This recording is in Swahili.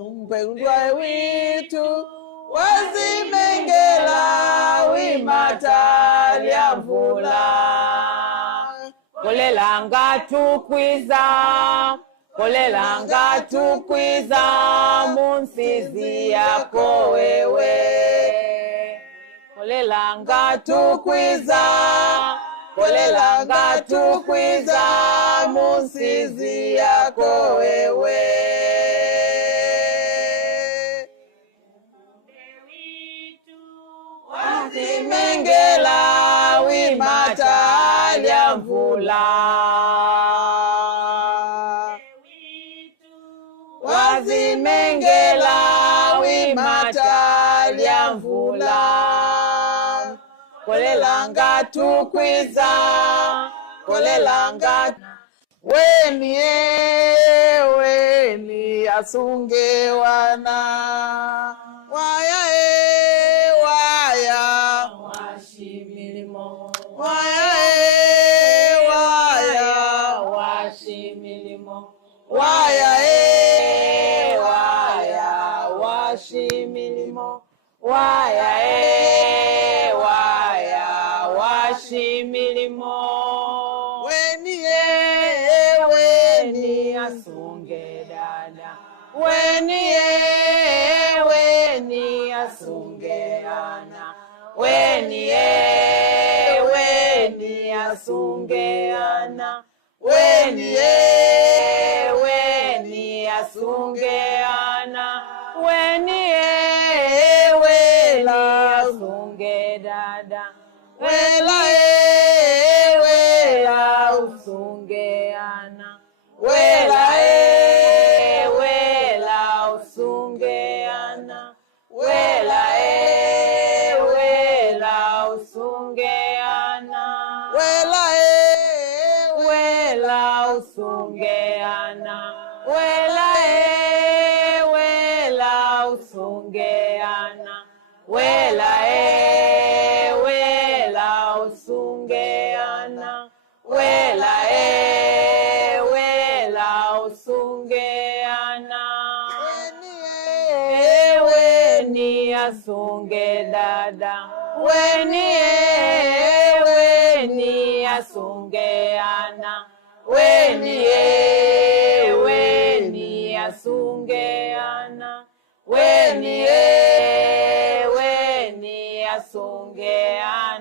Mpendwa witu wazimengela wimata lya mvula. Kolelanga tukwiza munsizi yako wewe. Kolelanga tukwiza munsizi yako wewe. Wazimengela wimata lya mvula. Wazimengela wimata lya mvula. Kolelanga tukwiza weni asunge wana waya Washimilimo waya washimilimo waya washimilimo waya washimilimo weni asunge dada weni asunge ana weni asunge ana weni asunge ana weni asunge dada wela usunge ana wela usunge ana wela usunge ana wela usunge ana usunge ana usunge ana usunge ana weni asunge dada weni asunge ana weni asunge ana weni asunge ana